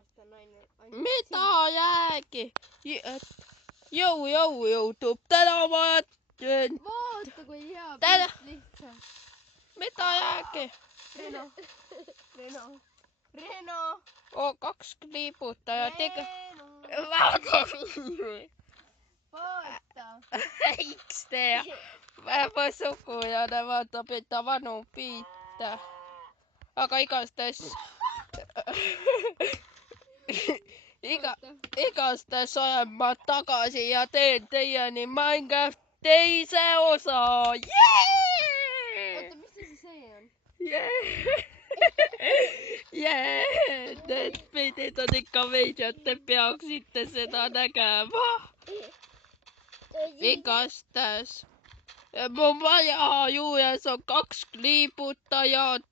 vasta naine. Mitä jääki? Jou joutuu tänavaan. Vaata kui hea Täna- pilt lihtsalt. Mitä jääki? Reno. Kaksi kliiputtajaa tekee. Reno. Vaata. Eiks tee? Vähän sukuja, ne vaata pitää vanu piittää. Aga igastahes igastahes olen ma tagasi ja teen teieni Minecraft teise osa. Oota, mis asi see on? Need pildid on ikka veidjad, te peaksite seda nägema. Igastahes mu maja juures on 2 kliiputajat.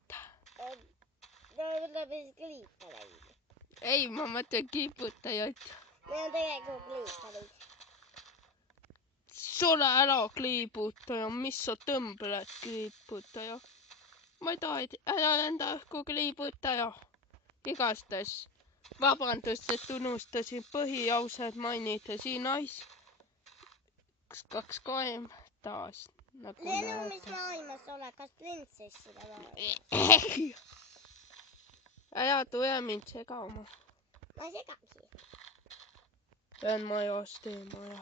Ei, ma mõtlen kliiputajaid. Need on tegelikult kliiparid. Sule ära kliiputaja, mis sa tõmbled kliiputaja? Ma ei taha, ära enda õhku kliiputaja. Igastahes, vabandust, et unustasin põhiausad mainida siin nais. 2, 3 taas. Nagu Lennu, mis maailmas ole, kas printsessile või? Ära tule mind segama. Ma ei segagi. Pean majast eemale.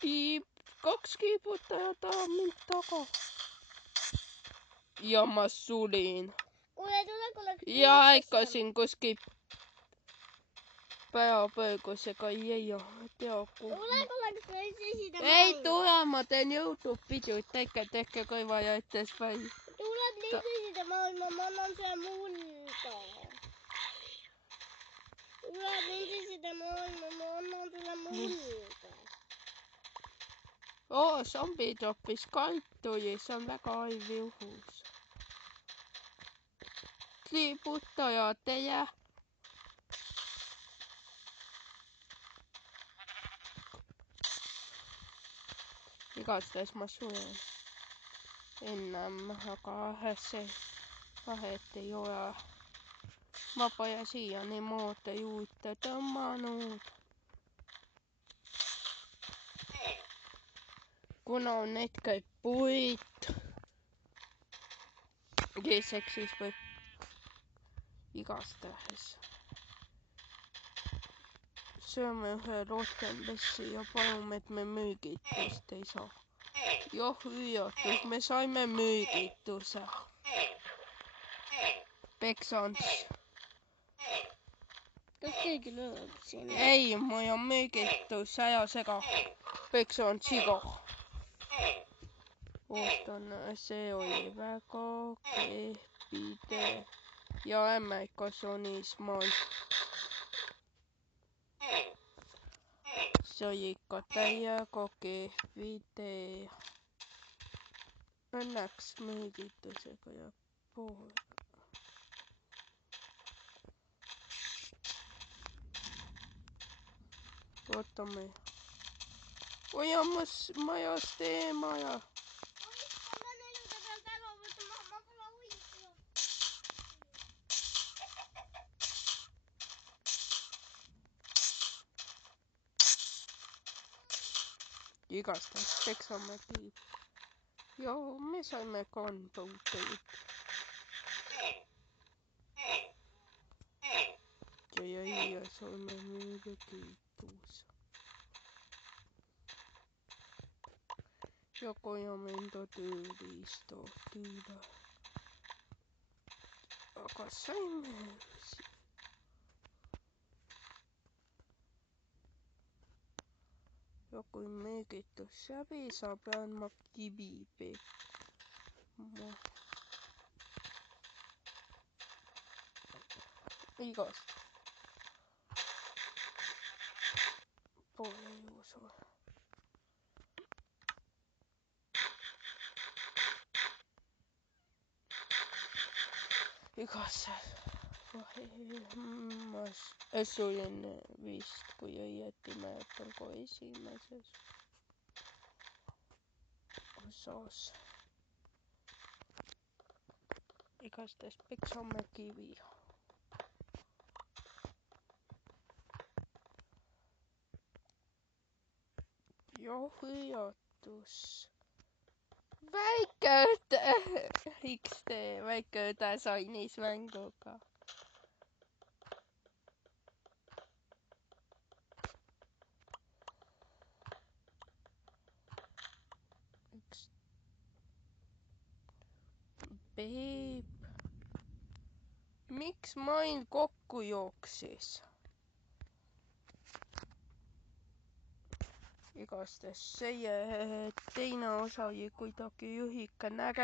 2 kiibutajat ajab mind taga. Ja ma sulin. Kuule, tule. Ja aikasin kuskil päevapõõgusega ei tea kuhu. Tule, kas printsesside Ei tule, ma teen YouTube-videoid, tehke kõivajates välja. Tule printsesside maailma, ma annan sulle mulda. Tule printsesside maailma, ma annan sulle mulda. Zombid hoopis kaltuli, see on väga halb juhus. Kliiputajad ei jää. Igastahes ma sulen ennem, aga see vahet ei ole. Ma pole siiani moode juurde tõmmanud. Kuna need käib puit. Teiseks siis võib igastahes. Sööme ühe rohkem pessi ja palume, et me müügitust ei saa. Joh, üllatus, me saime müügituse. Peksans. Kas keegi lööb siin? Ei, ma ei ole müügitus, ära sega. Peksan siga. Ootan, see oli väga kehv idee. Ja ämmekas onis maal. See oli ikka täiega kehv idee. Õnneks müügitusega jääb poole. Ootame. Oi, majast eemale. Ma nelude pealt ära võtan, ma pole hoidnud. Igastahes peksame kliip. Joo, me saimme gunpowderit. Ja saimme myygitus. Ja kojamme enda tööriistot üle. Aga saime ja kui müügitus läbi saab, pean ma kivi pekkuma. Igast. Pole juusu. Igastahes. Ma sulin vist, kui õieti mäletan, kui esimeses osas. Igastahes peksame kivi. hõiatus. Väike õde, XD, väike õde sainis mänguga. Beep. Miks main kokku jooksis? Igastahes see teine osa oli kuidagi jõhike näge.